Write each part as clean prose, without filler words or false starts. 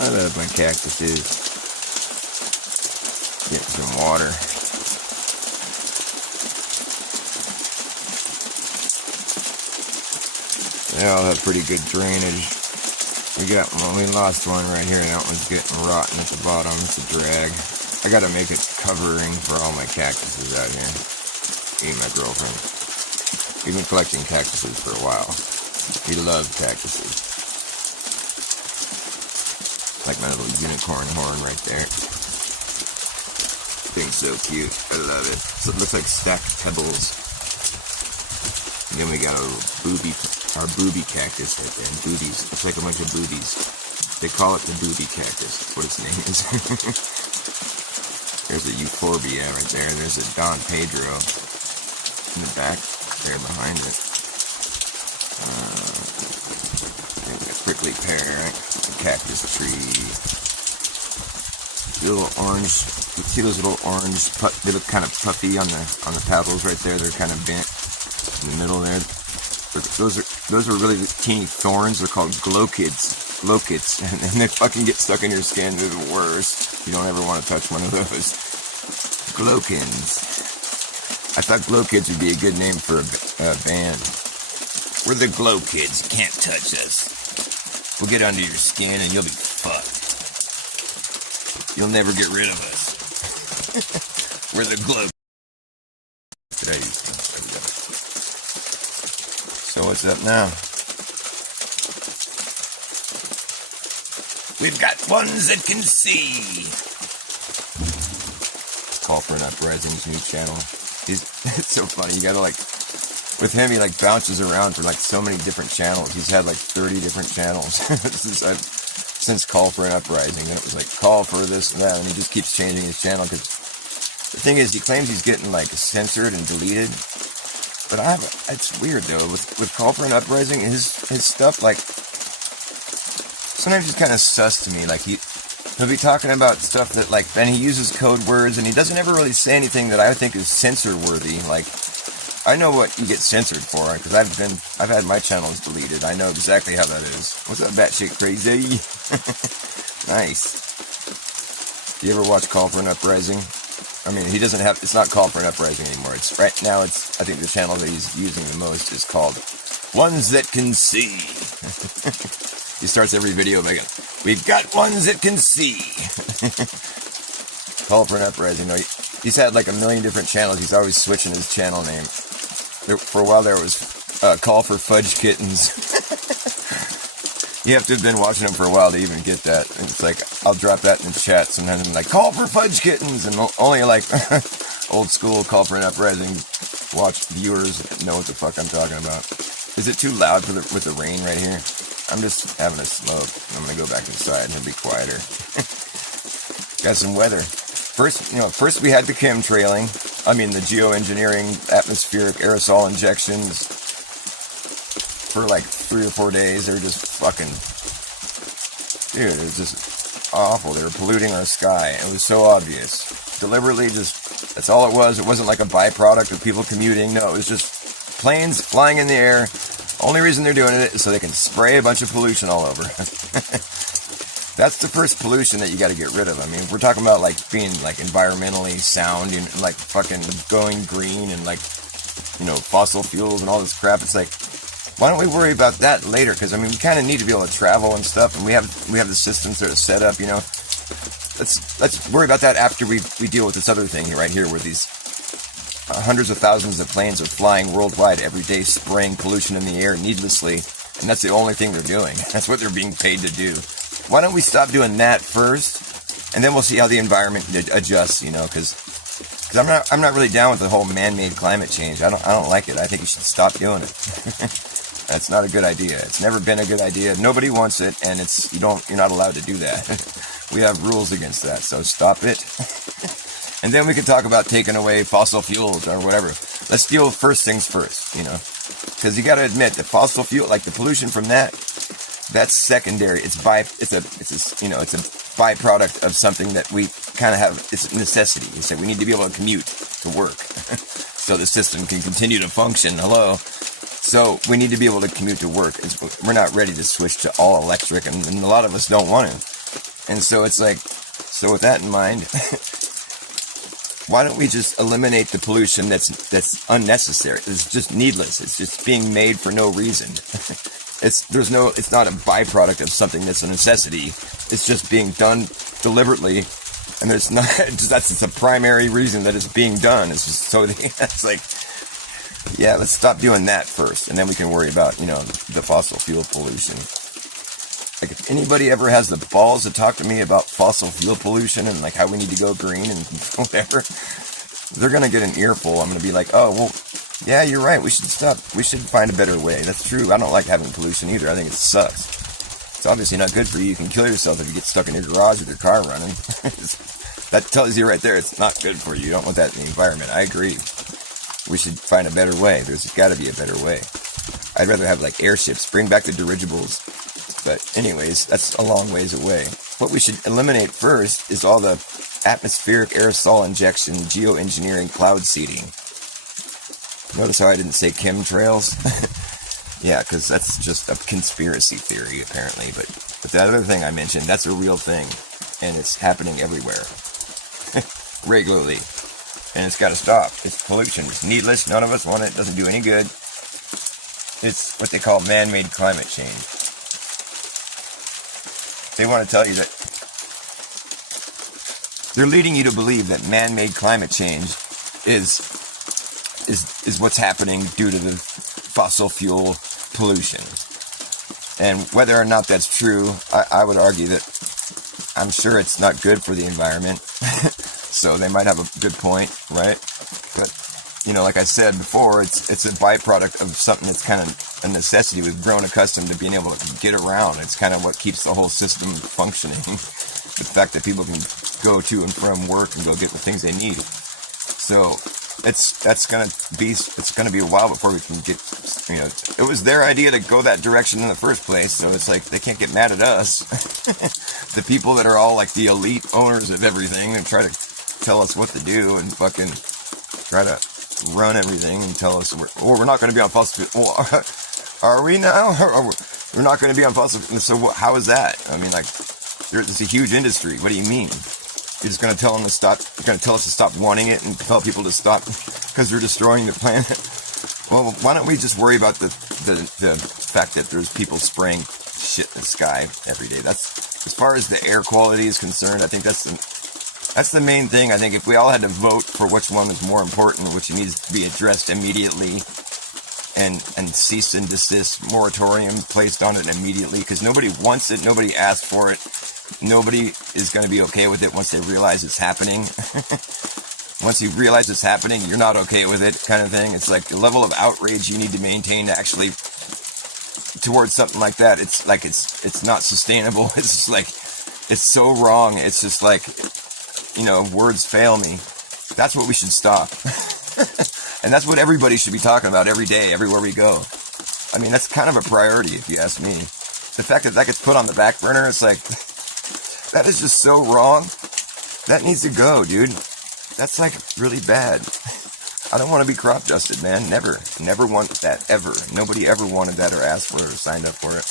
I love my cactuses. Get some water. They all have pretty good drainage. We lost one right here. That one's getting rotten at the bottom. It's a drag. I gotta make it covering for all my cactuses out here. Me and my girlfriend. We've been collecting cactuses for a while. We love cactuses. Like my little unicorn horn right there. Thing's so cute. I love it. So it looks like stacked pebbles. And then we got our booby cactus right there. And boobies. Looks like a bunch of boobies. They call it the booby cactus. That's what its name is. There's a euphorbia right there. There's a Don Pedro in the back there behind it. A prickly pear, right? A cactus tree. The little orange. You see those little orange? They look kind of puffy on the petals right there. They're kind of bent in the middle there. Those are really teeny thorns. They're called glochids. Glochids, and they fucking get stuck in your skin. They're the worst. You don't ever want to touch one of those. Glokins. I thought Glochids would be a good name for a band. We're the Glochids. You can't touch us. We'll get under your skin and you'll be fucked. You'll never get rid of us. We're the Glochids. So what's up now? We've got ones that can see. Call for an Uprising's new channel. It's so funny. You gotta with him, he bounces around for so many different channels. He's had 30 different channels since Call for an Uprising. Then it was Call for this and that, and he just keeps changing his channel because the thing is, he claims he's getting censored and deleted. But it's weird though, with Call for an Uprising, his stuff, sometimes it's kind of sus to me. He'll be talking about stuff that, then he uses code words, and he doesn't ever really say anything that I think is censor-worthy. I know what you get censored for, because I've had my channels deleted. I know exactly how that is. What's up, batshit crazy? Nice. Do you ever watch Call for an Uprising? I mean, he doesn't have, it's not Call for an Uprising anymore. Right now, I think the channel that he's using the most is called Ones That Can See. He starts every video by going, we've got ones that can see. Call for an Uprising. No, he's had a million different channels. He's always switching his channel name. For a while there was Call for Fudge Kittens. You have to have been watching him for a while to even get that. And it's I'll drop that in the chat sometimes. I'm Call for Fudge Kittens, and only old school Call for an Uprising viewers know what the fuck I'm talking about. Is it too loud with the rain right here? I'm just having a smoke. I'm gonna go back inside and be quieter. Got some weather. First we had the chemtrailing. I mean the geoengineering, atmospheric aerosol injections. For 3 or 4 days, they were just fucking, dude, it was just awful. They were polluting our sky. It was so obvious. Deliberately, that's all it was. It wasn't a byproduct of people commuting. No, it was just planes flying in the air. Only reason they're doing it is so they can spray a bunch of pollution all over. That's the first pollution that you got to get rid of. I mean, if we're talking about being environmentally sound and fucking going green and fossil fuels and all this crap, it's why don't we worry about that later? Because, I mean, we kind of need to be able to travel and stuff, and we have the systems that are set up, Let's worry about that after we deal with this other thing right here, where these hundreds of thousands of planes are flying worldwide every day, spraying pollution in the air needlessly, and that's the only thing they're doing. That's what they're being paid to do. Why don't we stop doing that first, and then we'll see how the environment adjusts, because I'm not really down with the whole man-made climate change. I don't like it. I think you should stop doing it. That's not a good idea. It's never been a good idea. Nobody wants it, and you're not allowed to do that. We have rules against that, so stop it. And then we can talk about taking away fossil fuels or whatever. Let's deal with first things first, because you got to admit the fossil fuel, the pollution from that's secondary. It's a byproduct of something that we kind of have. It's a necessity. You say we need to be able to commute to work, so the system can continue to function. Hello. So we need to be able to commute to work. We're not ready to switch to all electric, and a lot of us don't want to. And so it's like, so with that in mind, why don't we just eliminate the pollution that's unnecessary? It's just needless. It's just being made for no reason. It's not a byproduct of something that's a necessity. It's just being done deliberately, and that's the primary reason that it's being done. It's just so it's like, yeah, let's stop doing that first, and then we can worry about, the fossil fuel pollution. Like, if anybody ever has the balls to talk to me about fossil fuel pollution and like how we need to go green and whatever, they're gonna get an earful. I'm gonna be like, oh, well, yeah, you're right. We should stop. We should find a better way. That's true. I don't like having pollution either. I think it sucks. It's obviously not good for you. You can kill yourself if you get stuck in your garage with your car running. That tells you right there it's not good for you. You don't want that in the environment. I agree. We should find a better way. There's got to be a better way. I'd rather have like airships. Bring back the dirigibles. But anyways, that's a long ways away. What we should eliminate first is all the atmospheric aerosol injection, geoengineering, cloud seeding. Notice how I didn't say chemtrails? Yeah, because that's just a conspiracy theory, apparently. But that other thing I mentioned, that's a real thing. And it's happening everywhere. Regularly. And it's got to stop. It's pollution. It's needless. None of us want it. It doesn't do any good. It's what they call man-made climate change. They want to tell you that they're leading you to believe that man-made climate change is what's happening due to the fossil fuel pollution. And whether or not that's true, I would argue that I'm sure it's not good for the environment. So they might have a good point, right? But, like I said before, it's a byproduct of something that's kind of a necessity. We've grown accustomed to being able to get around. It's kind of what keeps the whole system functioning. The fact that people can go to and from work and go get the things they need. So it's gonna be a while before we can get, it was their idea to go that direction in the first place. So it's like they can't get mad at us, the people that are all like the elite owners of everything and try to tell us what to do and fucking try to run everything and tell us we're not going to be on fossil fuel. Well, are we now? We're not going to be on fossil fuel. So how is that? I mean, like, it's a huge industry. What do you mean? You're just going to tell them to stop? You're going to tell us to stop wanting it and tell people to stop because they're destroying the planet? Well, why don't we just worry about the fact that there's people spraying shit in the sky every day? That's, as far as the air quality is concerned, I think that's the main thing. I think if we all had to vote for which one is more important, which needs to be addressed immediately, and cease and desist moratorium placed on it immediately, because nobody wants it, nobody asked for it, nobody is going to be okay with it once they realize it's happening. Once you realize it's happening, you're not okay with it, kind of thing. It's like the level of outrage you need to maintain to actually towards something like that. It's like it's not sustainable. It's just like, it's so wrong. It's just like, words fail me. That's what we should stop. And that's what everybody should be talking about every day, everywhere we go. I mean, that's kind of a priority, if you ask me. The fact that gets put on the back burner, it's like, that is just so wrong. That needs to go, dude. That's like really bad. I don't want to be crop dusted, man. Never. Never want that, ever. Nobody ever wanted that or asked for it or signed up for it.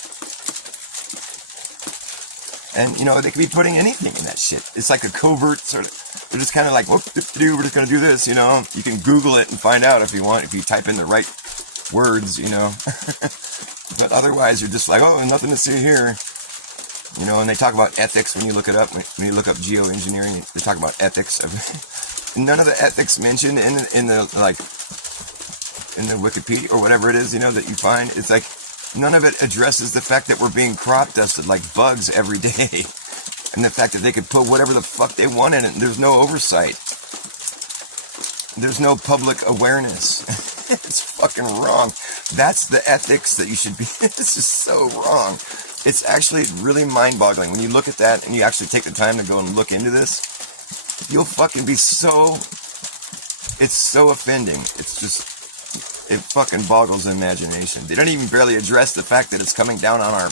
And, they could be putting anything in that shit. It's like a covert sort of, they're just kind of like, we're just going to do this, You can Google it and find out if you want, if you type in the right words, But otherwise, you're just like, oh, nothing to see here. And they talk about ethics when you look it up. When you look up geoengineering, they talk about ethics. None of the ethics mentioned in the Wikipedia or whatever it is, that you find. It's like, none of it addresses the fact that we're being crop dusted like bugs every day. And the fact that they could put whatever the fuck they want in it. And there's no oversight. There's no public awareness. It's fucking wrong. That's the ethics that you should be. This is so wrong. It's actually really mind-boggling. When you look at that and you actually take the time to go and look into this, you'll fucking be so... It's so offending. It's just... It fucking boggles the imagination. They don't even barely address the fact that it's coming down on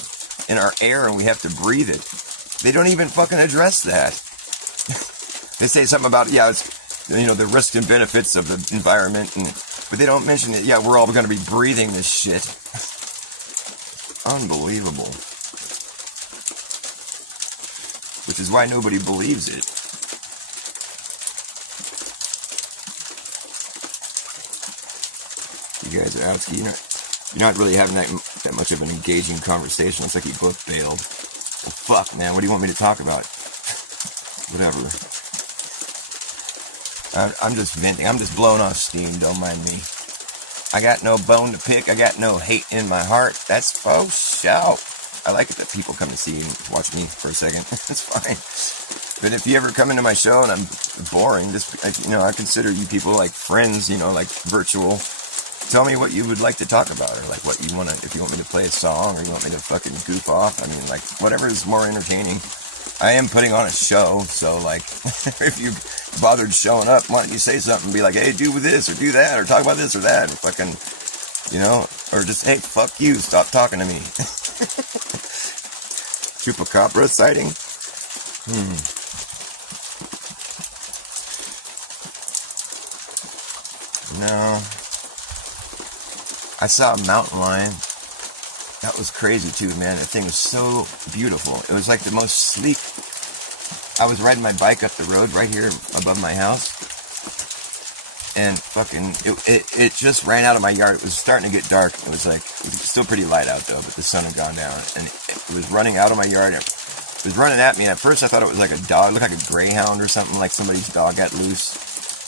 in our air and we have to breathe it. They don't even fucking address that. They say something about, it's, the risks and benefits of the environment, but they don't mention it. We're all going to be breathing this shit. Unbelievable. which is why nobody believes it. You guys are out. You're not really having that much of an engaging conversation. It's like you both bailed. Well, fuck, man. What do you want me to talk about? Whatever. I'm just venting. I'm just blowing off steam. Don't mind me. I got no bone to pick. I got no hate in my heart. That's faux shout. I like it that people come to see and watch me for a second. That's fine. But if you ever come into my show and I'm boring, just, I consider you people like friends, like virtual. Tell me what you would like to talk about, or like what you want to, if you want me to play a song, or you want me to fucking goof off. I mean, like, whatever is more entertaining. I am putting on a show, so like, if you bothered showing up, why don't you say something and be like, hey, do this, or do that, or talk about this or that, or fucking, or just, hey, fuck you, stop talking to me. Chupacabra sighting? No. I saw a mountain lion. That was crazy too, man. That thing was so beautiful. It was like the most sleek. I was riding my bike up the road right here above my house, and fucking, it just ran out of my yard. It was starting to get dark. It was still pretty light out though, but the sun had gone down, and it was running out of my yard. It was running at me, and at first I thought it was like a dog. It looked like a greyhound or something, like somebody's dog got loose.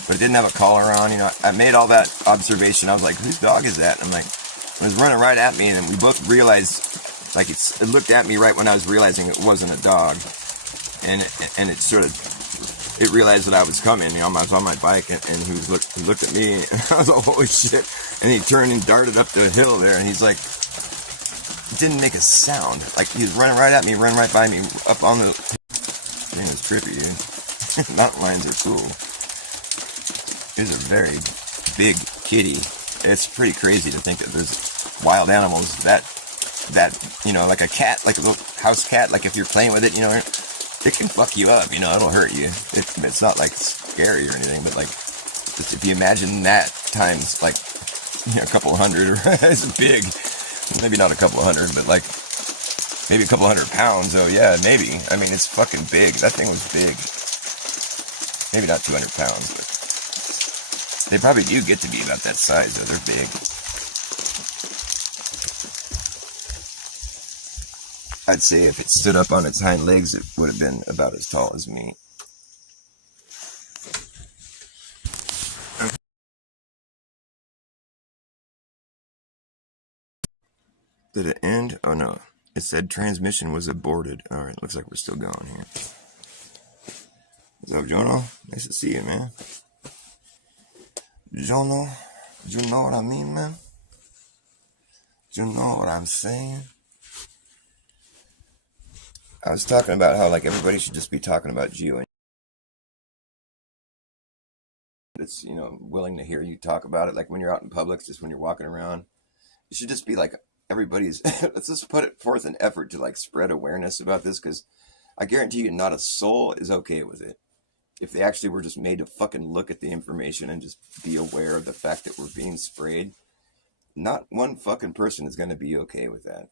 But it didn't have a collar on, I made all that observation. I was like, whose dog is that? And I'm like, it was running right at me, and we both realized, like, it looked at me right when I was realizing it wasn't a dog. And it realized that I was coming, I was on my bike, and he looked at me, and I was like, holy shit. And he turned and darted up the hill there, and he's like, it didn't make a sound. Like, he was running right at me, running right by me, up on the, thing was trippy, dude. Mountain lions are cool. He's a very big kitty. It's pretty crazy to think that there's wild animals that like a cat, like a little house cat, like if you're playing with it, it can fuck you up, it'll hurt you. It's not like scary or anything, but like, just if you imagine that times like, a couple hundred, or it's big, maybe not a couple hundred, but like maybe a couple 100 pounds. Oh yeah, maybe. I mean, it's fucking big. That thing was big. Maybe not 200 pounds, but they probably do get to be about that size, though. They're big. I'd say if it stood up on its hind legs, it would have been about as tall as me. Did it end? Oh no. It said transmission was aborted. Alright, looks like we're still going here. What's up, Jono? Nice to see you, man. Jono, you know what I mean, man? You know what I'm saying? I was talking about how, like, everybody should just be talking about geo. It's, willing to hear you talk about it. Like, when you're out in public, just when you're walking around, it should just be like everybody's, let's just put it forth an effort to, like, spread awareness about this, because I guarantee you not a soul is okay with it. If they actually were just made to fucking look at the information and just be aware of the fact that we're being sprayed, not one fucking person is going to be okay with that.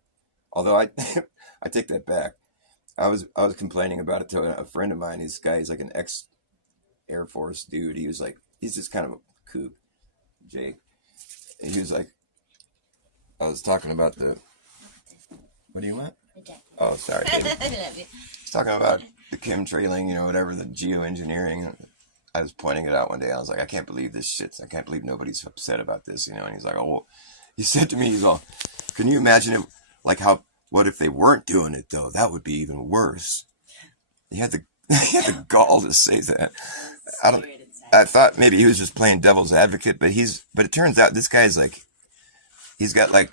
Although I take that back. I was complaining about it to a friend of mine. He's like an ex-Air Force dude. He was like, he's just kind of a kook, Jake. And he was like, I was talking about what do you want? Oh, sorry, David. I love you. I was talking about the chemtrailing, whatever, the geoengineering. I was pointing it out one day. I was like, I can't believe this shit. I can't believe nobody's upset about this, And he's like, oh, he said to me, he's all, can you imagine it, like what if they weren't doing it though? That would be even worse. He had the gall to say that. I thought maybe he was just playing devil's advocate, but it turns out this guy's like, he's got like,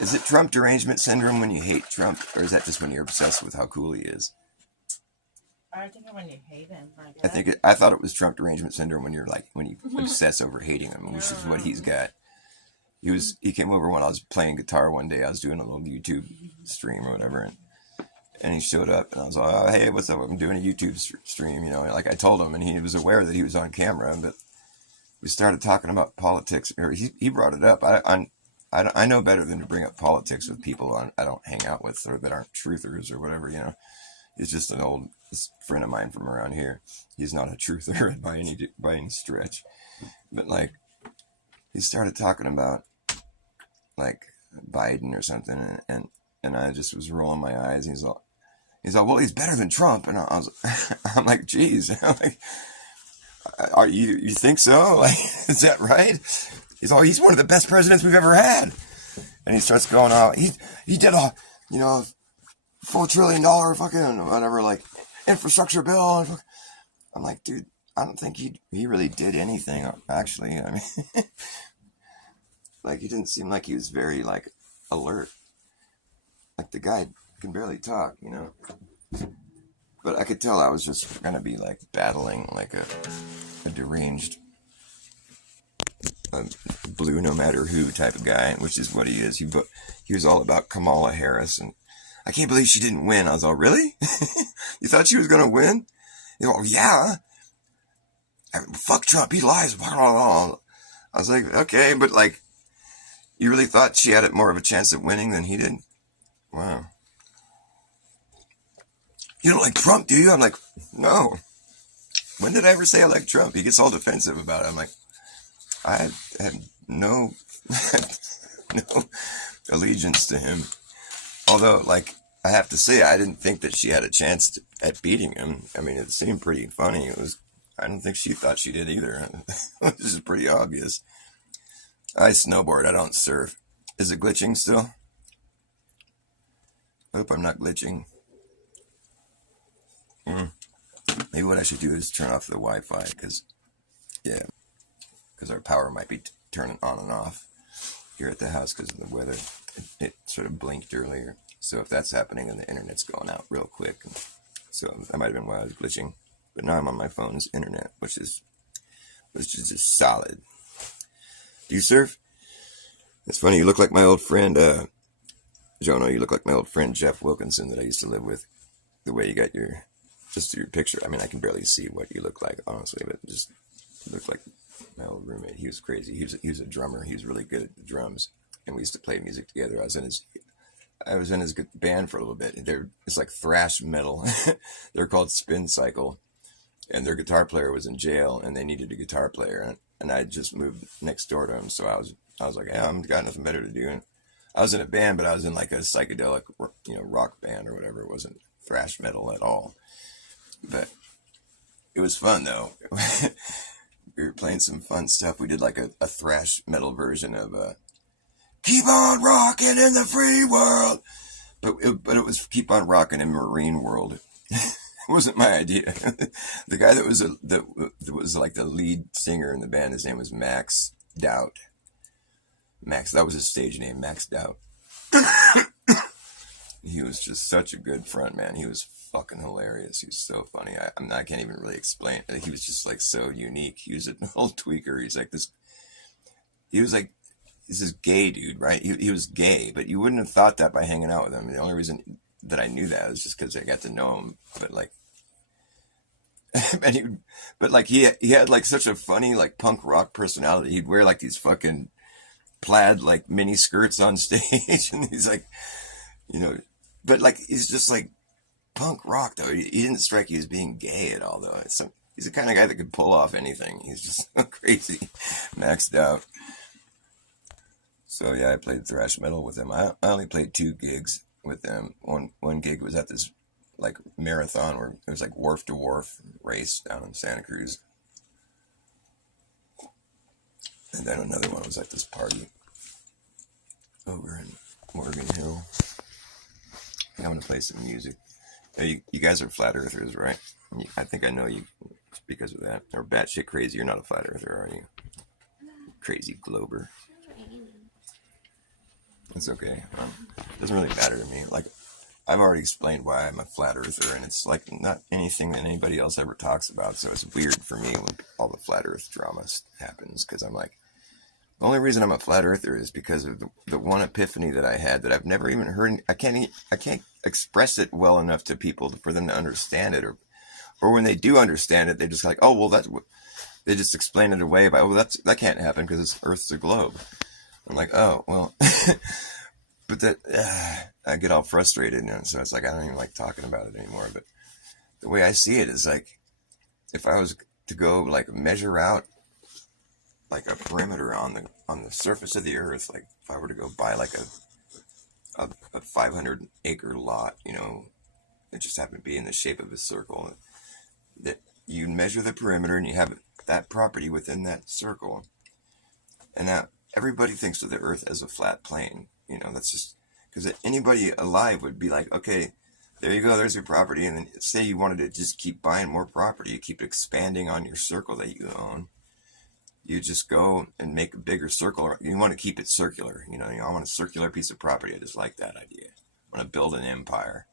is it Trump derangement syndrome when you hate Trump, or is that just when you're obsessed with how cool he is? I think when you hate him. I thought it was Trump derangement syndrome when you obsess over hating him, which is what he's got. He came over when I was playing guitar one day. I was doing a little YouTube stream or whatever, and he showed up, and I was like, oh, hey, what's up? I'm doing a YouTube stream, like I told him, and he was aware that he was on camera, but we started talking about politics, or he brought it up. I know better than to bring up politics with people I don't hang out with or that aren't truthers or whatever, He's just an old friend of mine from around here. He's not a truther by any stretch. But like, he started talking about like Biden or something, and I just was rolling my eyes. And he's all, well, he's better than Trump, and I'm like, geez, like, are you think so? Like, is that right? He's one of the best presidents we've ever had. And he starts going out. He did a $4 trillion fucking whatever, like, infrastructure bill. I'm like, dude, I don't think he really did anything, actually. I mean, like, he didn't seem like he was very, like, alert. Like, the guy can barely talk, But I could tell I was just gonna be, like, battling, like, a deranged, blue no matter who type of guy, which is what he is. He was all about Kamala Harris, and I can't believe she didn't win. I was all, really? You thought she was gonna win? Oh, yeah. Fuck Trump, he lies. I was like, okay, but like, you really thought she had more of a chance of winning than he did? Wow. You don't like Trump, do you? I'm like, no. When did I ever say I like Trump? He gets all defensive about it. I'm like, I have no, no allegiance to him. Although, like, I have to say, I didn't think that she had a chance at beating him. I mean, it seemed pretty funny. I don't think she thought she did either. This is pretty obvious. I snowboard. I don't surf. Is it glitching still? I hope I'm not glitching. Maybe what I should do is turn off the Wi-Fi, because our power might be turning on and off here at the house because of the weather. It sort of blinked earlier. So if that's happening, then the internet's going out real quick. So that might have been why I was glitching. But now I'm on my phone's internet, which is just solid. Do you surf? It's funny, you look like my old friend, Jono, you look like my old friend Jeff Wilkinson that I used to live with. The way you got your picture. I mean, I can barely see what you look like, honestly, but just looked like my old roommate. He was crazy. He was a drummer. He was really good at the drums, and we used to play music together. I was in his band for a little bit. It's like thrash metal. They're called Spin Cycle, and their guitar player was in jail, and they needed a guitar player, and I just moved next door to him, so I was like, yeah, I've got nothing better to do. And I was in a band, but I was in like a psychedelic, rock band or whatever. It wasn't thrash metal at all, but it was fun though. We were playing some fun stuff. We did like a thrash metal version of "Keep on Rocking in the Free World," but it was "Keep on Rocking in Marine World." It wasn't my idea. The guy that was like the lead singer in the band, his name was Max Doubt. Max, that was his stage name, Max Doubt. He was just such a good front man. He was fucking hilarious. He was so funny. I can't even really explain it. He was just like so unique. He was an old tweaker. He's this gay dude, right? He was gay, but you wouldn't have thought that by hanging out with him. The only reason that I knew that was just because I got to know him. But like, he had like such a funny like punk rock personality. He'd wear like these fucking plaid like mini skirts on stage, and he's like, but like he's just like punk rock though. He didn't strike you as being gay at all though. He's the kind of guy that could pull off anything. He's just so crazy, maxed out. So yeah, I played thrash metal with him. I only played 2 gigs with them. One gig was at this like marathon where it was like wharf to wharf race down in Santa Cruz, and then another one was at this party over in Morgan Hill. I'm gonna play some music. You guys are flat earthers, right? I think I know you because of that. Or batshit crazy. You're not a flat earther, are you? Crazy glober. It's okay. It doesn't really matter to me. Like, I've already explained why I'm a flat earther, and it's like not anything that anybody else ever talks about. So it's weird for me when all the flat earth drama happens, because I'm like, the only reason I'm a flat earther is because of the one epiphany that I had that I've never even heard. I can't express it well enough to people for them to understand it, or when they do understand it, they're just like, oh well, they just explain it away by, oh, that can't happen because Earth's a globe. I'm like, oh well. But that, I get all frustrated, and so it's like I don't even like talking about it anymore. But the way I see it is like, if I was to go like measure out like a perimeter on the surface of the earth, like if I were to go buy like a 500-acre lot, it just happened to be in the shape of a circle, that you measure the perimeter and you have that property within that circle. And now everybody thinks of the earth as a flat plane. That's just because anybody alive would be like, okay, there you go, there's your property. And then say you wanted to just keep buying more property, you keep expanding on your circle that you own. You just go and make a bigger circle. You want to keep it circular. I want a circular piece of property. I just like that idea. I want to build an empire.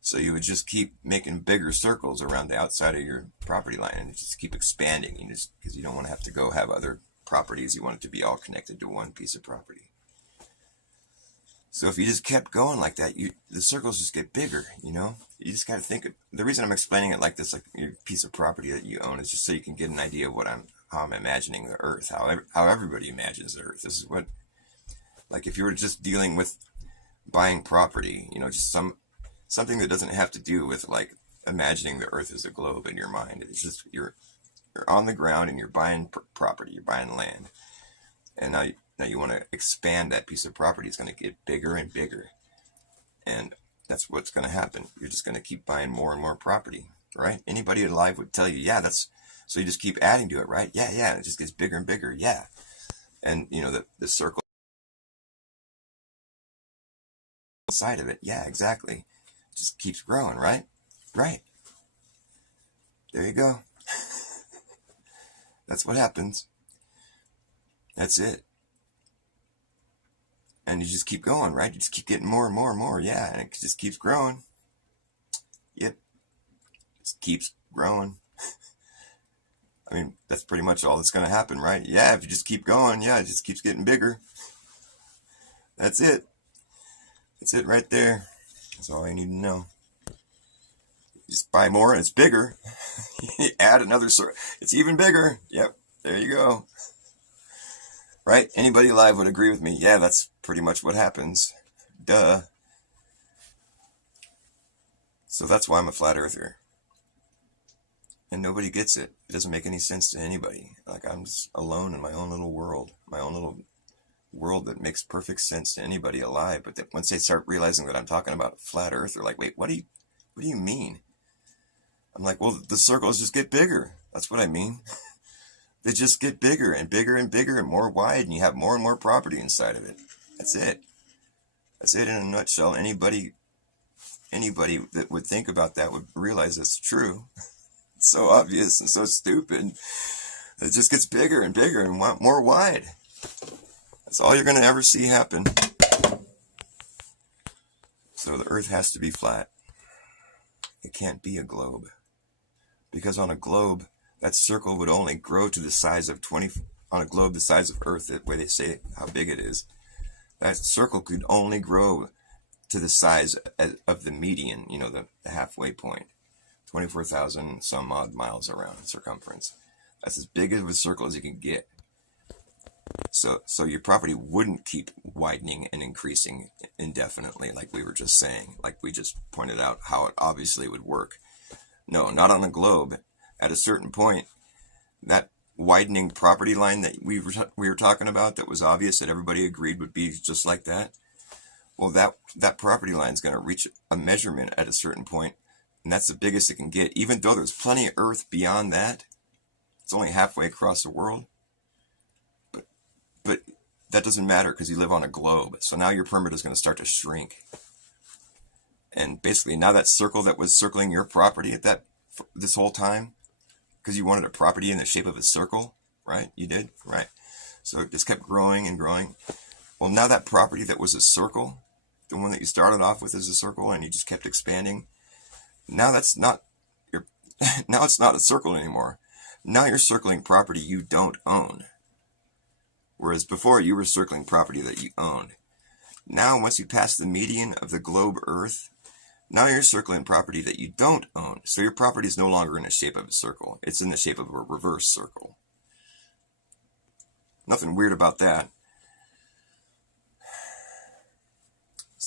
So you would just keep making bigger circles around the outside of your property line and just keep expanding. Because you don't want to have to go have other properties. You want it to be all connected to one piece of property. So if you just kept going like that, the circles just get bigger, You just got to think. The reason I'm explaining it like this, like your piece of property that you own, is just so you can get an idea of how I'm imagining the earth, how everybody imagines the earth. This is what, like if you were just dealing with buying property, just something that doesn't have to do with like imagining the earth as a globe in your mind. It's just you're on the ground and you're buying property, you're buying land. And now you want to expand that piece of property. It's going to get bigger and bigger. And that's what's going to happen. You're just going to keep buying more and more property, right? Anybody alive would tell you, yeah, so you just keep adding to it, right? Yeah, it just gets bigger and bigger, yeah. And, the circle inside of it, yeah, exactly. It just keeps growing, right? Right. There you go. That's what happens. That's it. And you just keep going, right? You just keep getting more and more and more, yeah, and it just keeps growing. Yep. It just keeps growing. I mean, that's pretty much all that's going to happen, right? Yeah, if you just keep going, yeah, it just keeps getting bigger. That's it. That's it right there. That's all I need to know. You just buy more and it's bigger. You add another sort. It's even bigger. Yep, there you go. Right? Anybody alive would agree with me. Yeah, that's pretty much what happens. Duh. So that's why I'm a flat earther. And nobody gets it. It doesn't make any sense to anybody. Like I'm just alone in my own little world. My own little world that makes perfect sense to anybody alive. But once they start realizing that I'm talking about flat earth, they're like, wait, what do you mean? I'm like, well, the circles just get bigger. That's what I mean. They just get bigger and bigger and bigger and more wide, and you have more and more property inside of it. That's it. That's it in a nutshell. Anybody that would think about that would realize it's true. It's so obvious and so stupid. It just gets bigger and bigger and more wide. That's all you're going to ever see happen. So the earth has to be flat. It can't be a globe. Because on a globe, that circle would only grow to the size of on a globe the size of Earth, the way they say how big it is. That circle could only grow to the size of the median, the halfway point. 24,000 some odd miles around in circumference. That's as big of a circle as you can get. So your property wouldn't keep widening and increasing indefinitely, like we were just saying, like we just pointed out how it obviously would work. No, not on a globe. At a certain point, that widening property line that we were talking about, that was obvious, that everybody agreed would be just like that. Well, that property line is going to reach a measurement at a certain point, and that's the biggest it can get. Even though there's plenty of earth beyond that, it's only halfway across the world. But that doesn't matter because you live on a globe. So now your perimeter is going to start to shrink. And basically now that circle that was circling your property this whole time, because you wanted a property in the shape of a circle, right? You did, right? So it just kept growing and growing. Well, now that property that was a circle, the one that you started off with as a circle and you just kept expanding, now that's not now it's not a circle anymore. Now you're circling property you don't own. Whereas before you were circling property that you owned. Now once you pass the median of the globe Earth, now you're circling property that you don't own. So your property is no longer in the shape of a circle. It's in the shape of a reverse circle. Nothing weird about that.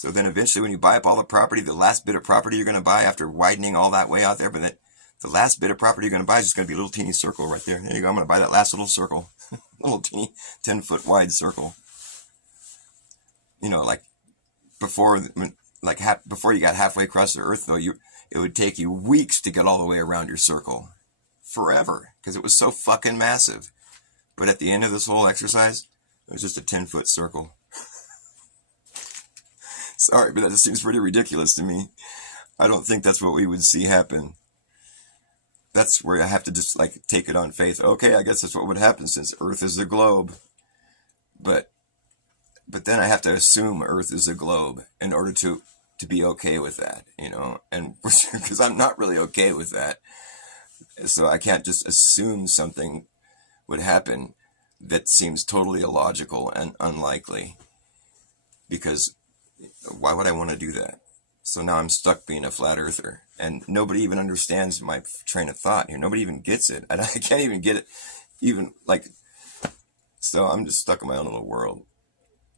So then eventually when you buy up all the property, the last bit of property you're going to buy after widening all that way out there, but then the last bit of property you're going to buy is just going to be a little teeny circle right there. There you go. I'm going to buy that last little circle, little teeny 10-foot wide circle. You know, like before you got halfway across the earth, though, it would take you weeks to get all the way around your circle. Forever, because it was so fucking massive. But at the end of this whole exercise, it was just a 10-foot circle. Sorry, but that just seems pretty ridiculous to me. I don't think that's what we would see happen. That's where I have to just like take it on faith. Okay, I guess that's what would happen since Earth is a globe. But then I have to assume Earth is a globe in order to be okay with that, you know, and because I'm not really okay with that. So I can't just assume something would happen that seems totally illogical and unlikely, because why would I want to do that? So now I'm stuck being a flat earther, and nobody even understands my train of thought here. Nobody even gets it. I can't even get it, even like, so I'm just stuck in my own little world.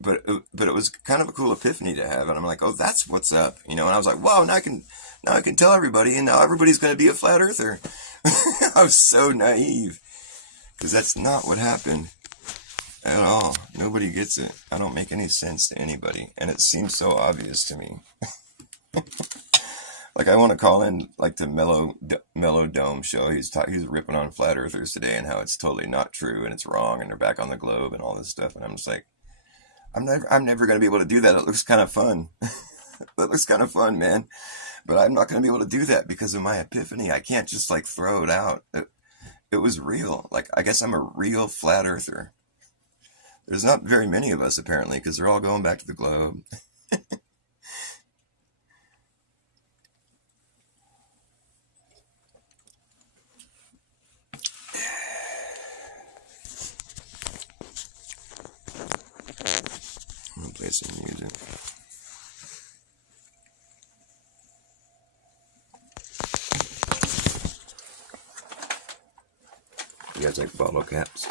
But it was kind of a cool epiphany to have, and I'm like, oh, that's what's up, you know. And I was like, wow, now I can tell everybody, and now everybody's going to be a flat earther. I was so naive, because that's not what happened at all. Nobody gets it. I don't make any sense to anybody, and it seems so obvious to me. Like, I want to call in like the Mellow Dome show. He's ripping on flat earthers today and how it's totally not true and it's wrong and they're back on the globe and all this stuff. And I'm just like, I'm never going to be able to do that. It looks kind of fun. That looks kind of fun, man. But I'm not going to be able to do that because of my epiphany. I can't just like throw it out. It was real. Like, I guess I'm a real flat earther. There's not very many of us apparently because they're all going back to the globe. I'm gonna play some music. You guys like bottle caps?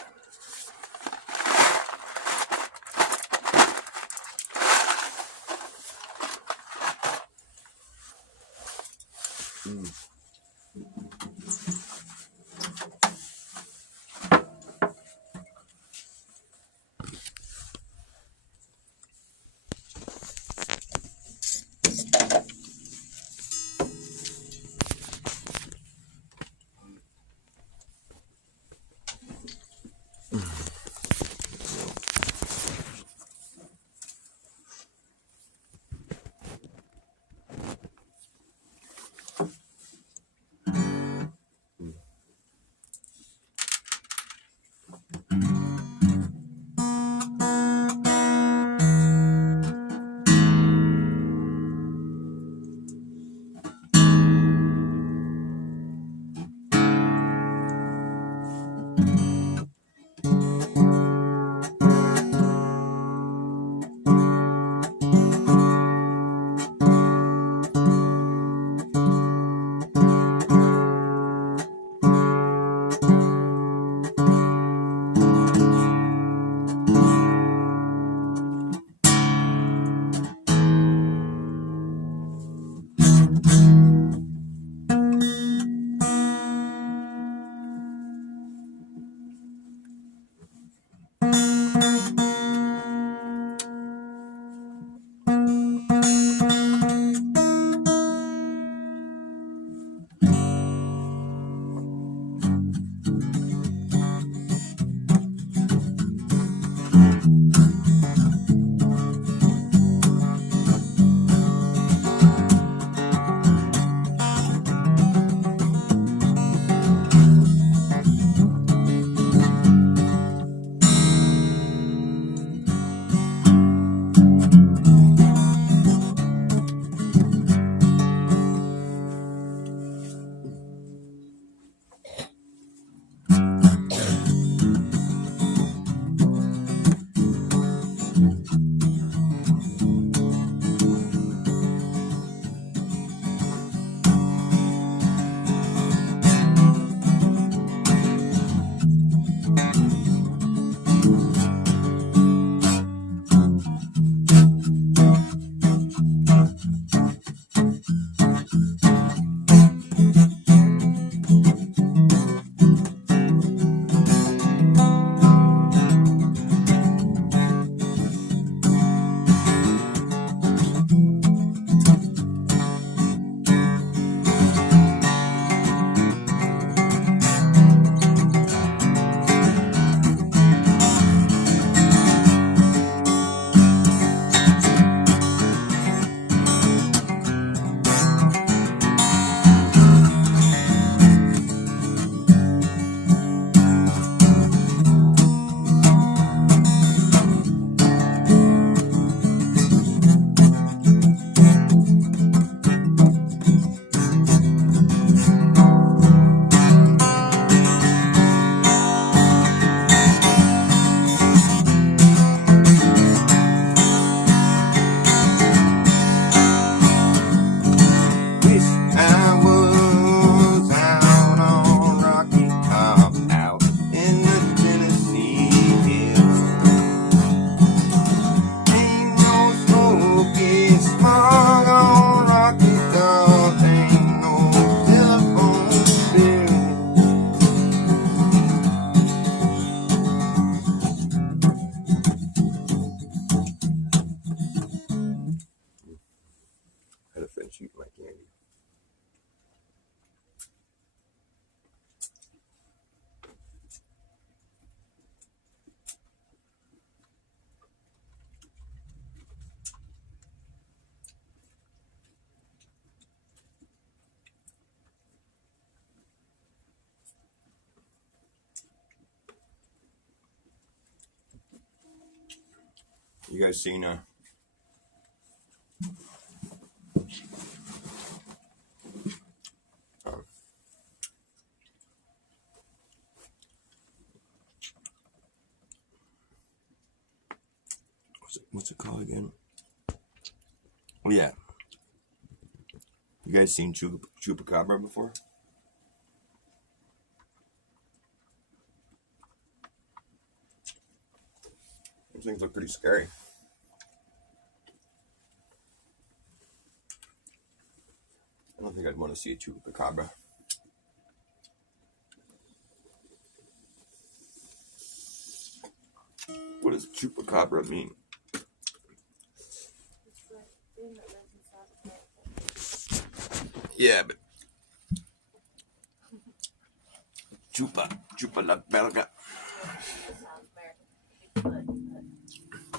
my candy. You guys seen what's it called again? Oh yeah. You guys seen Chupacabra before? Those things look pretty scary. I don't think I'd want to see a Chupacabra. What does Chupacabra mean? Yeah, but Chupa la belga.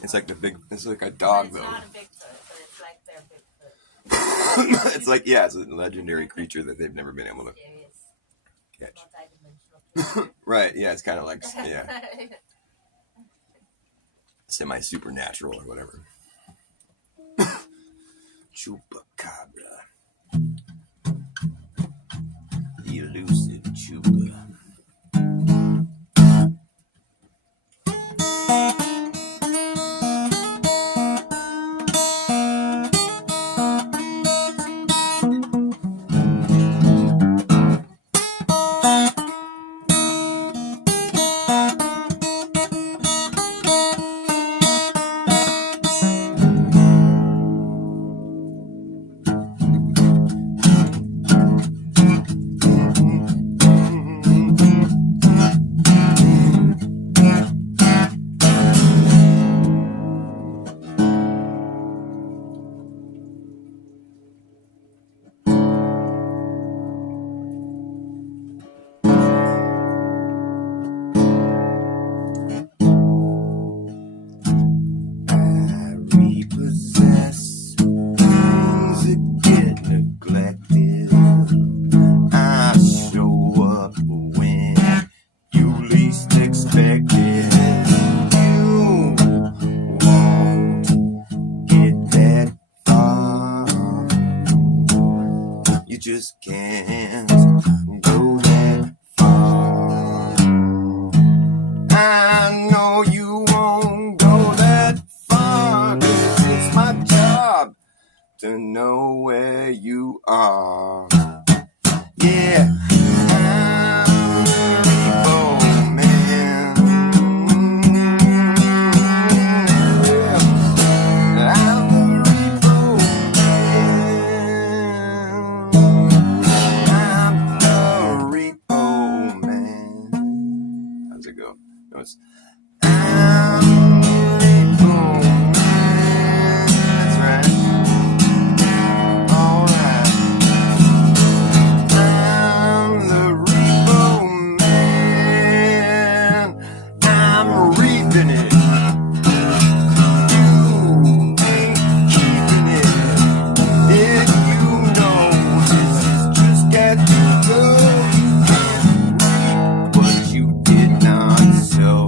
It's like it's like a dog though. It's not a Bigfoot, but it's like their Bigfoot. It's like, yeah, it's a legendary creature that they've never been able to catch. Right, yeah, it's kind of like, yeah, semi-supernatural or whatever. Chupacabra. The elusive Chupa. Just can't go that far. I know you won't go that far, 'cause it's my job to know where you are. Yeah, I'm a repo man. Yeah, I'm the repo man. How's it go? No, it's I'm the repo man. That's right. All right. I'm the repo man. I'm reaping it. You ain't keeping it. Did you know this is just got to go? You can't reap what you did not sow.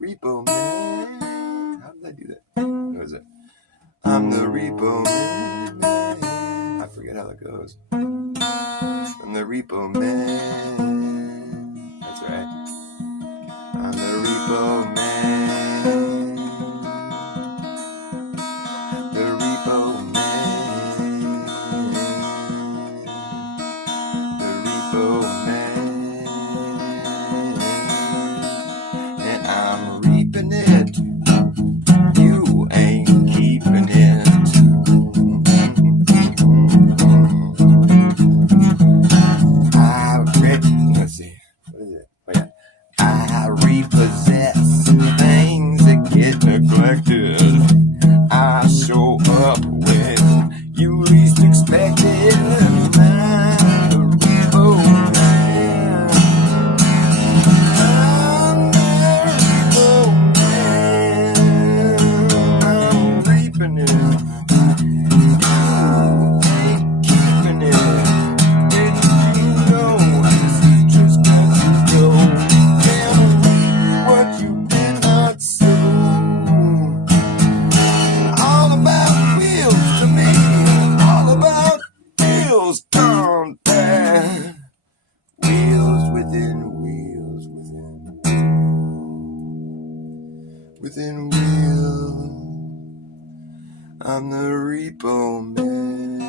repo man. How did I do that? What was it? I'm the repo man. I forget how that goes. I'm the repo man. That's right. I'm the repo man. The repo man. The repo man. And I'm reaping it. You ain't keeping it. Let's see. What is it? Oh, yeah. I repossess things that get neglected. I show up when you least expect it. I'm the repo man. I'm the repo man. I'm reaping it. You ain't keeping it. Within wheels, I'm the repo man.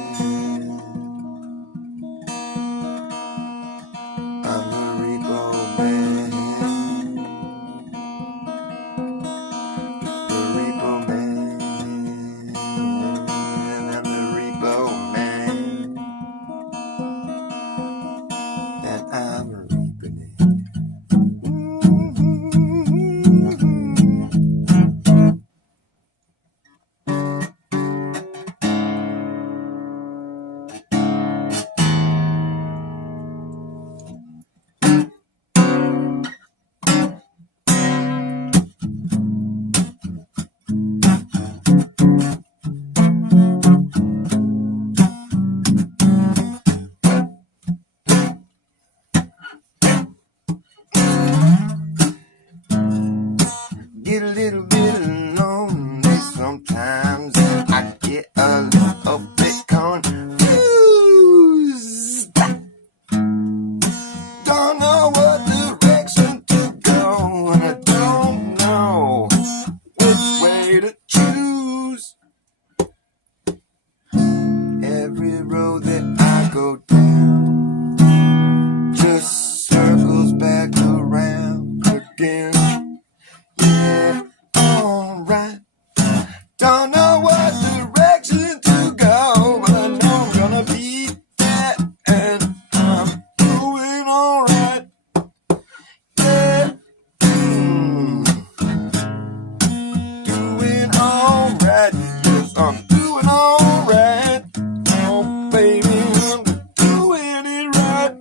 I'm the repo man. The repo man. I'm the repo man. And I'm reaping it. Get a little bit lonely sometimes. I get a little bit confused. Don't know what direction to go, and I don't know which way to choose. Every road that I go down just circles back around again. Yeah, alright. Don't know what direction to go, but I know I'm gonna be there, and I'm doing alright. Yeah, doing alright. Yes, I'm doing alright. Oh, baby, I'm doing it right.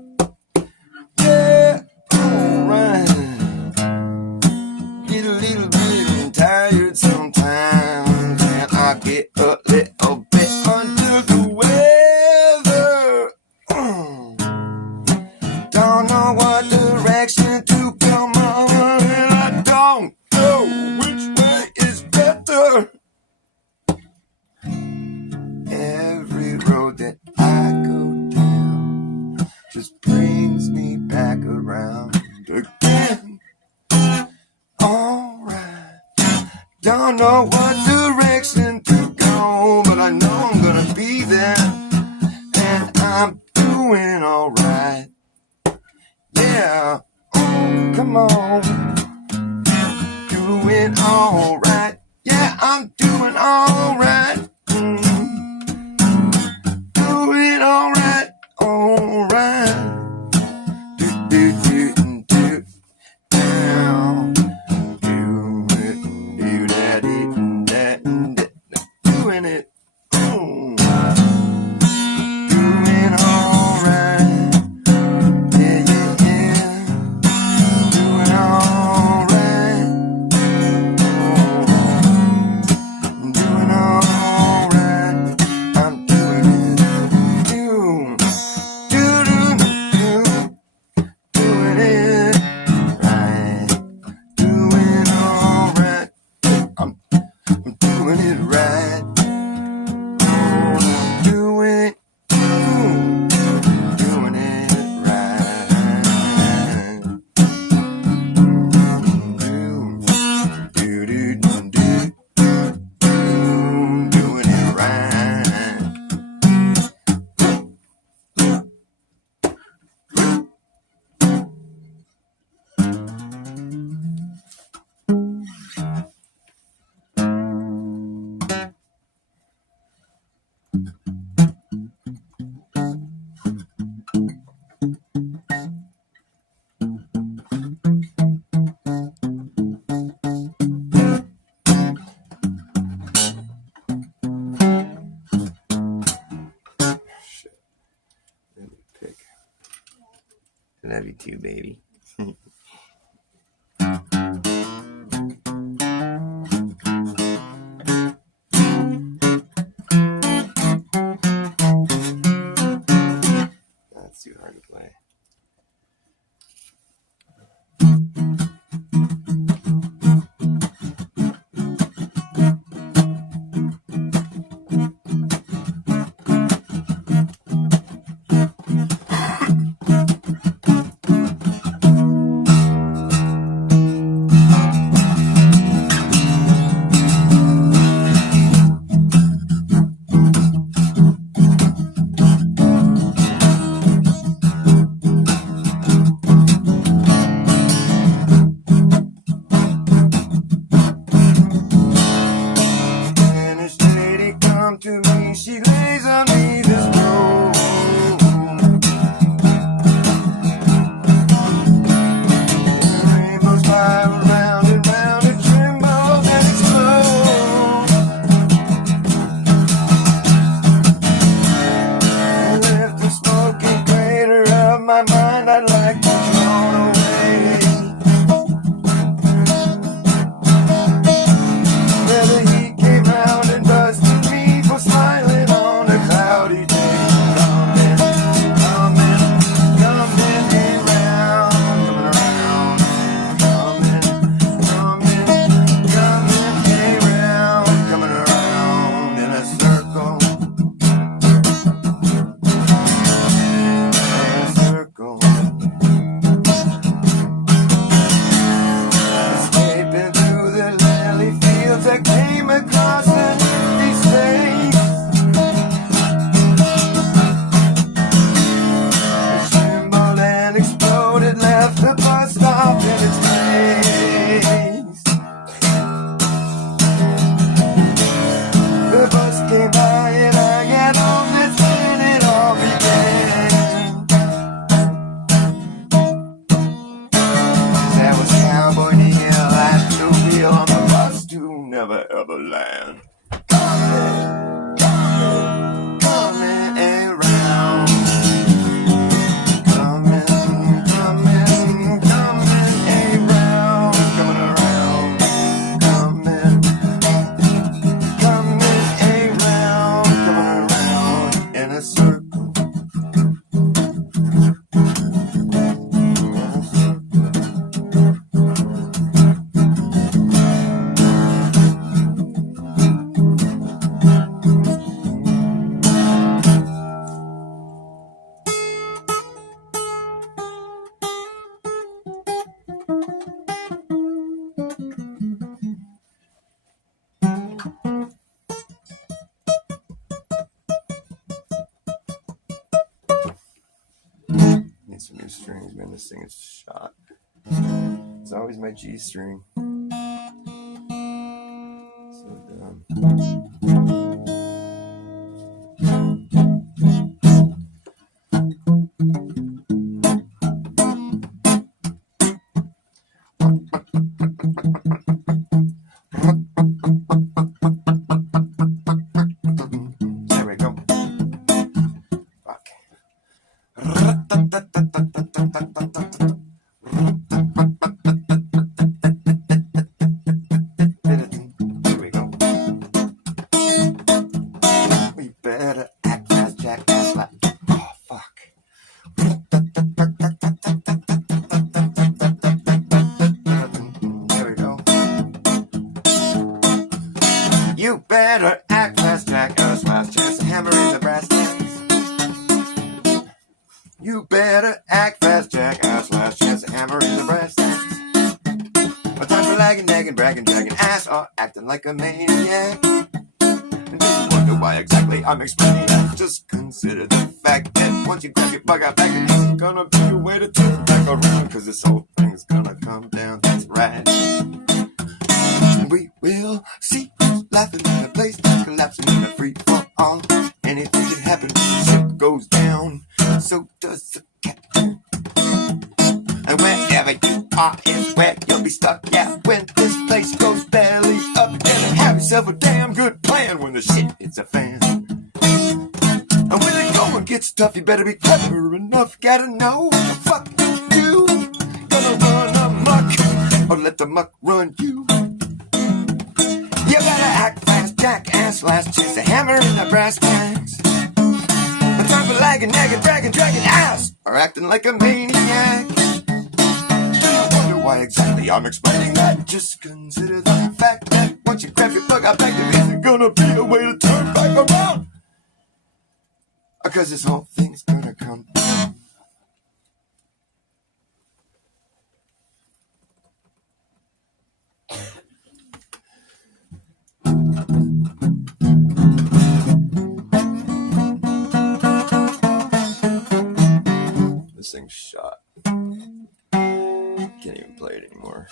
Yeah, alright. Get a little bit tired sometimes, and I get a little bit under the weather. Don't know what direction to come on, and I don't know which way is better. Every road that I go down just brings me back around again. Alright. Don't know what direction to go, but I know I'm gonna be there, and I'm doing alright. Yeah, oh, come on. Doing alright. Yeah, I'm doing alright. Doing alright, alright. Do, do, do, do. Down. Do it, do that, that, doing it. Doing alright. Yeah, yeah, yeah. Doing alright. Doing alright. love you too, baby. That's too hard to play. To me, she lays on me this road. Rainbows spiral round and round, it trembles and explodes. With the smoking crater of my mind, I'd like to float away. Where the heat came round and busted me for smiling on a cloudy day. Coming, coming, coming around, coming around, coming around in a circle, escaping through the lily fields, I came across an empty space. It trembled and exploded, left the bus stop in its place. The bus came by and I got on, that's when it all began. That was Cowboy Neil at the wheel on the bus to Never Ever Land. Coming around, coming around, coming around, coming around in a circle. Need some new strings, man. This thing is shot. It's always my G string. So dumb. There we go. Fuck. Here we go. We better act fast, jackass like. Oh, fuck. There we go. You better act fast, jackass, last chance to hammer in the brass tacks. You better act fast, jackass, last chance to hammer in the brass tacks. No time for lagging, nagging, bragging, dragging ass, or acting like a maniac. And do you wonder why exactly I'm explaining that? Just consider the fact that once you grab your bug out back, it isn't gonna be a way to turn back around, cause this whole thing is gonna come down, that's right. And we will see who's laughing in the place, collapsing in a free for all. Anything can happen when the ship goes down, so does the captain. And wherever you are is where you'll be stuck. Yeah, when this place goes belly up, you better have yourself a damn good plan when the shit hits a fan. And when the going gets tough, you better be clever enough, gotta know. Fuck or let the muck run you. You better act fast, jackass, last chance, a hammer in the brass tacks. But time for lagging, nagging, dragging ass, or acting like a maniac. Do you wonder why exactly I'm explaining that? Just consider the fact that once you grab your plug out back, there isn't gonna be a way to turn back around. Because this whole thing's gonna come down. This thing's shot. Can't even play it anymore.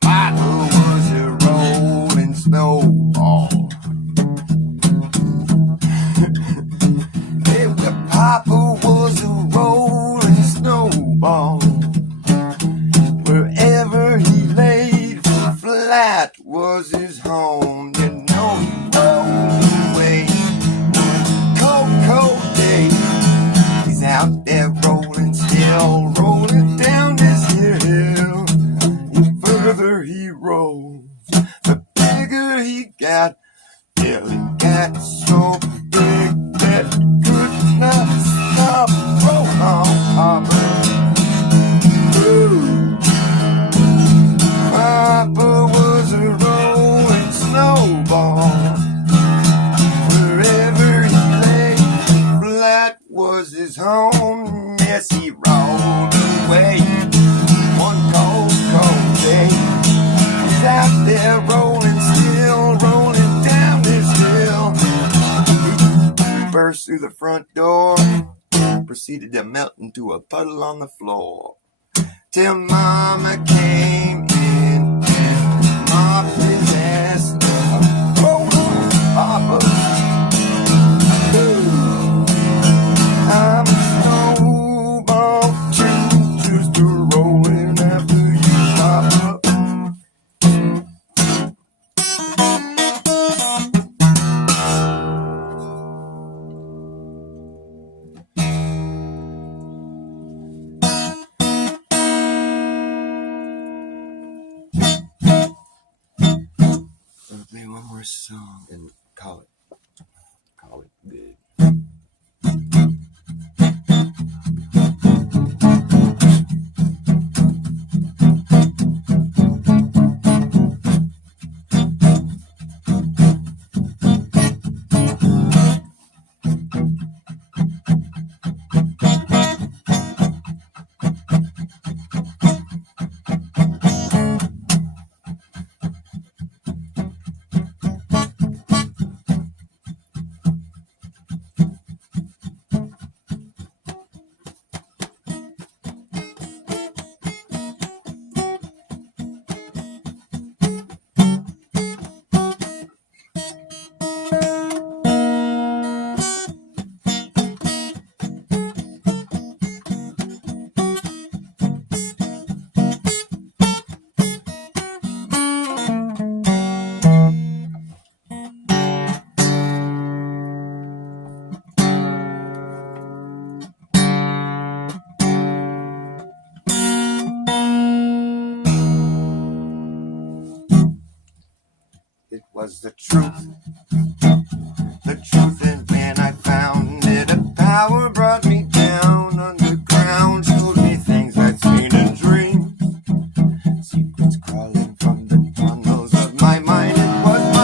Papa was a rolling snowball. Papa was a rolling snowball. Wherever he laid flat was his home. You know he rolled away. Cold day. He's out there rolling still, rolling down this hill. The further he rolls, the bigger he got. Till he got so big that he could not stop. Roll on, Papa. Ooh. Papa was a rolling snowball. Wherever he lay, flat was his home. Yes, he rolled away one cold day. He's out there rolling still, rolling down this hill. He burst through the front door, proceeded to melt into a puddle on the floor. Till Mama came in and mopped his ass. Oh, Papa. I'm a snowball, just a rolling after you, Papa. I'll play one more song and call it good. It was the truth, and when I found it, a power brought me down underground, showed me things I'd seen in dreams, secrets crawling from the tunnels of my mind. It was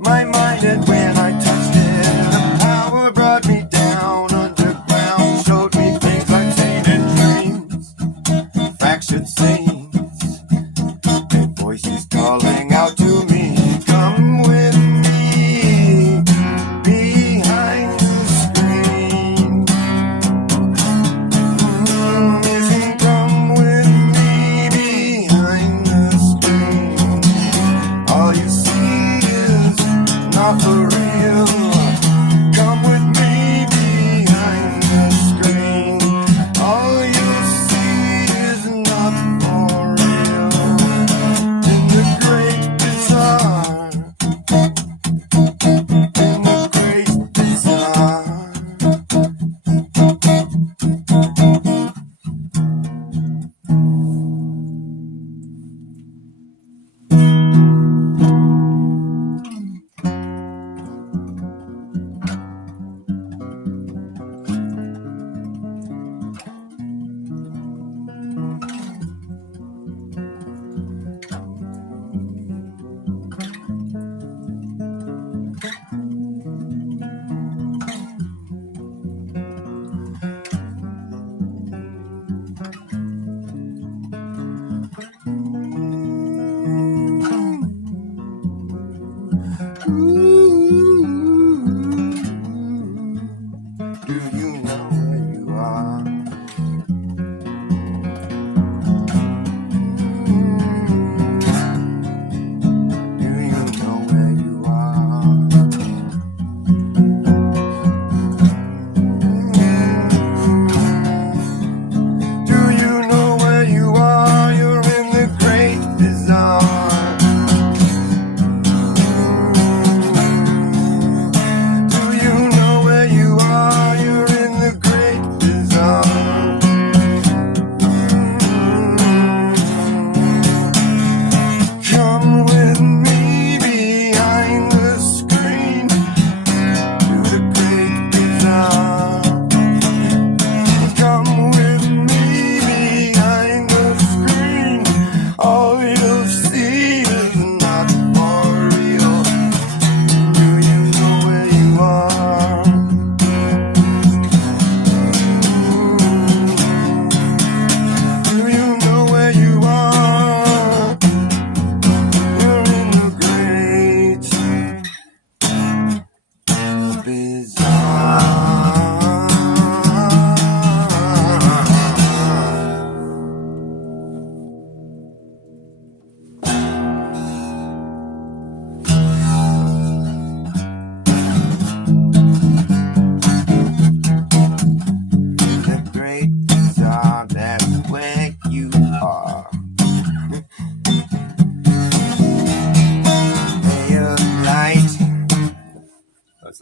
my mind, and when I touched it, the power brought me down underground, showed me things I'd seen in dreams, fractured scenes. Voices calling out to me, come with me behind the screen. Listen, come with me behind the screen. All you see is not for real. Come with me behind the screen. All you see is not for real. In the great bazaar, in the great bazaar.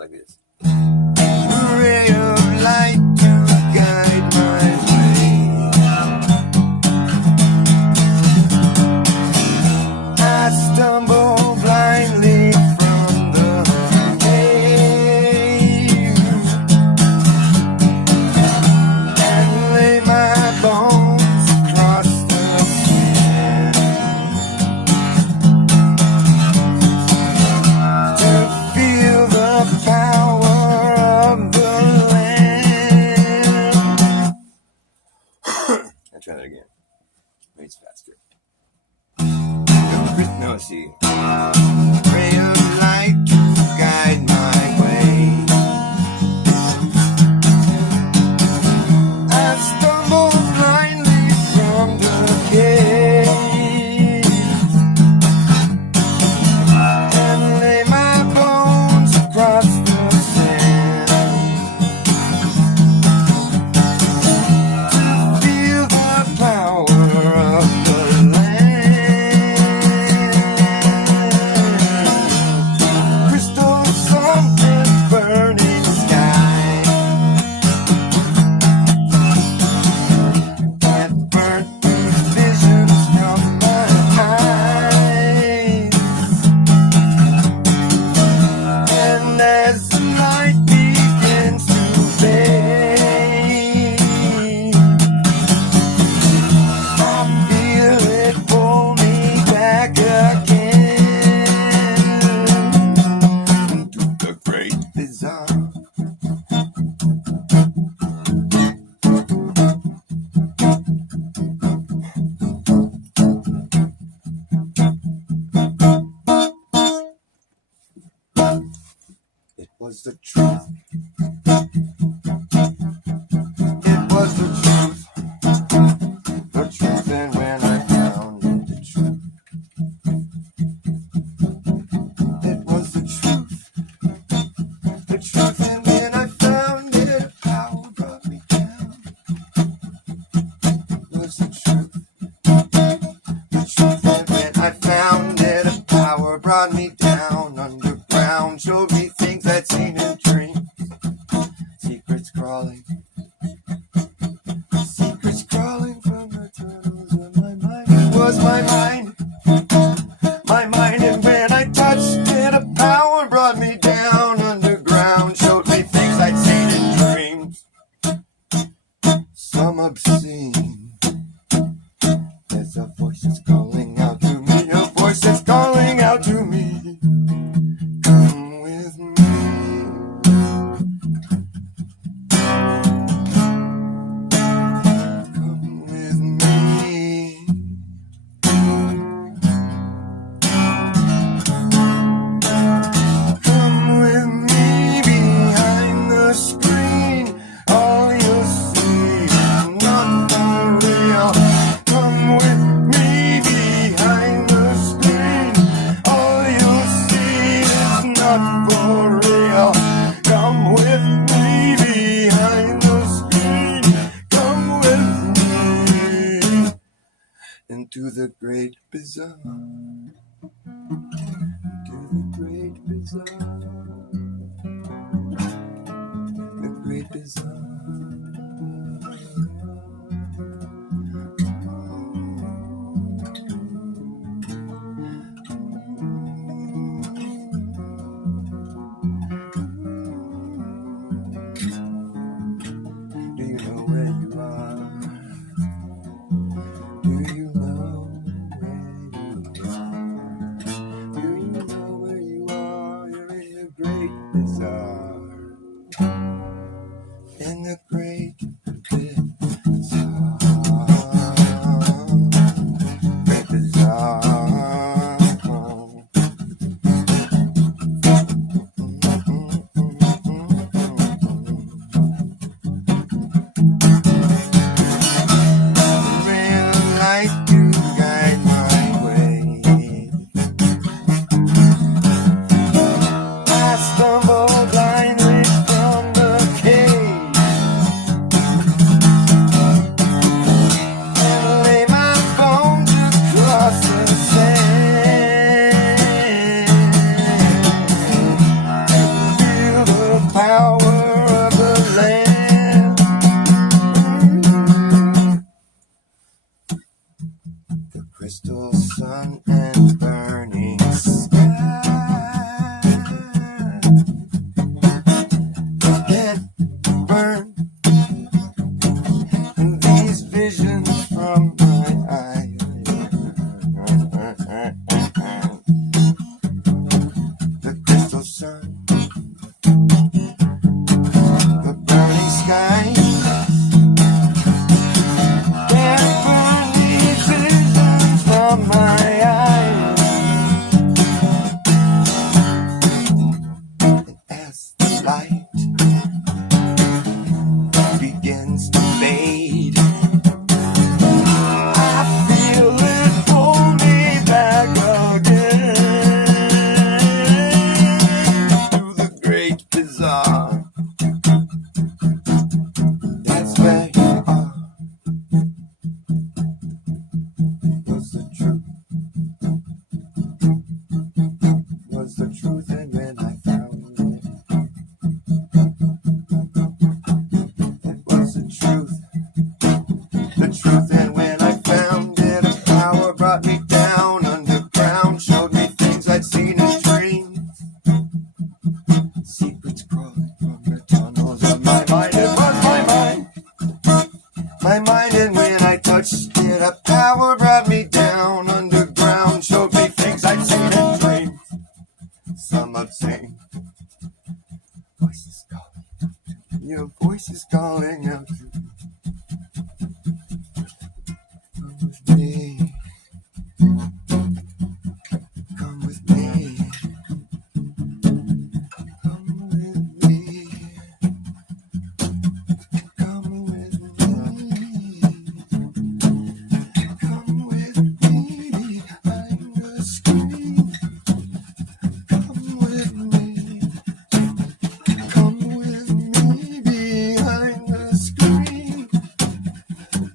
like this. A ray of light to guide my way. I stumble blindly from the cave and lay my bones across the sand to feel the power of the land. I'll try that again. Maybe it's faster. No, see. Ray of light to guide my way. I stumble blindly from the cave and lay my bones across the sand to feel the power of the land. It was the truth. It was the truth. The truth, and when I found the truth. It was the truth. The truth, and when I found it, power brought me down. It was the truth. The truth, and when I found it, a power brought me down underground. Showed me things I'd seen in dreams. Secrets crawling from the tunnels of my mind. It was my mind, and when I touched it, a power brought me down underground. Showed me things I'd seen in dreams, some obscene. There's a voice that's calling out to me, a voice that's calling out to me. Come with me. Come with me. Come with me behind the screen. All you'll see is not for real. Come with me behind the screen. All you'll see is not for real. Come with me behind the screen. Come with me into the great bazaar. To the great bazaar. The great bazaar. Do you know where you are? Do you know where you are? Do you know where you are? You're in the great bazaar. In the great bazaar. Great bazaar. Ray of light to guide my way. I stumble blind. truth, and when I found it, it was the truth. The truth, and when I found it, a power brought me down underground, showed me things I'd seen in dreams. Secrets crawling from the tunnels of my mind. It was my mind. My mind, and when I touched it, a power brought me down underground, showed me things I'd seen in dreams. Some obscene voices calling out to me. Your voice is calling out to me. Come with me. Come with me. Come with me. Come with me. Come with me behind the screen. Come with me. Come with me behind the screen.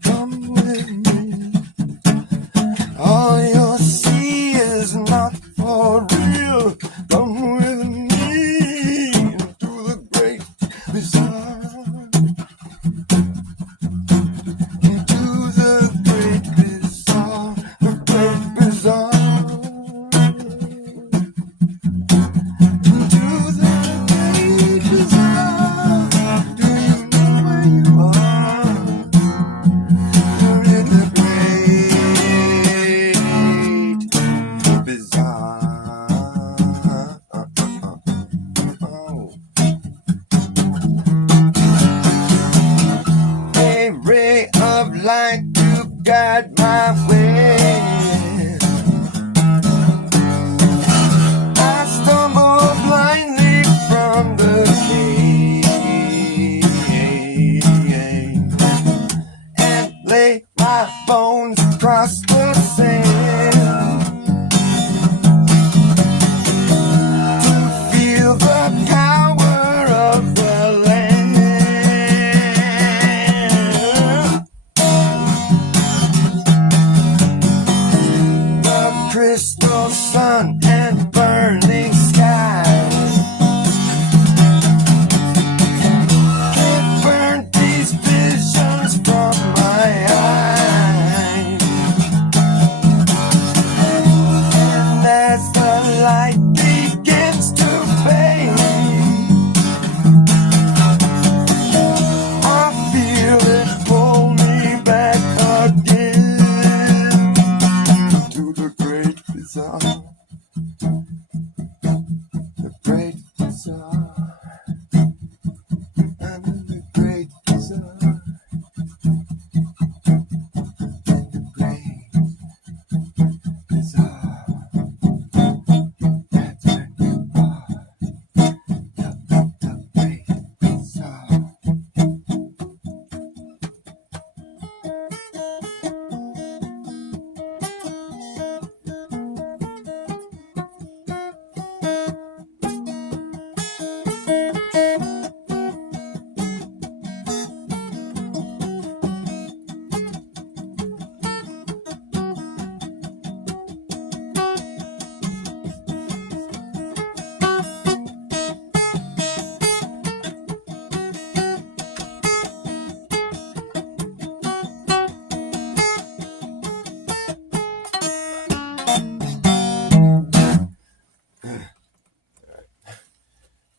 Come with me. All you'll see is not for real. Come with me into the great bizarre. Into the great bizarre. The great bizarre. Into the great bizarre. Do you know where you are? You're in the great bizarre. A ray of light to guide my way. I stumble blindly from the cave and lay my bones across the sand to feel the power of the land. The crystal sun and burning skies can't burn these visions from my eyes. And as the light begins to fade, I feel it pull me back again to the great bizarre. The great bizarre. I'm in the great bizarre. The great bizarre. That's where you are. The great bizarre.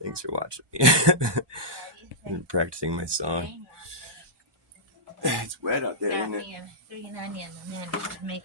Thanks for watching me. I'm practicing my song. It's wet out there, Got isn't it? me a green onion and then make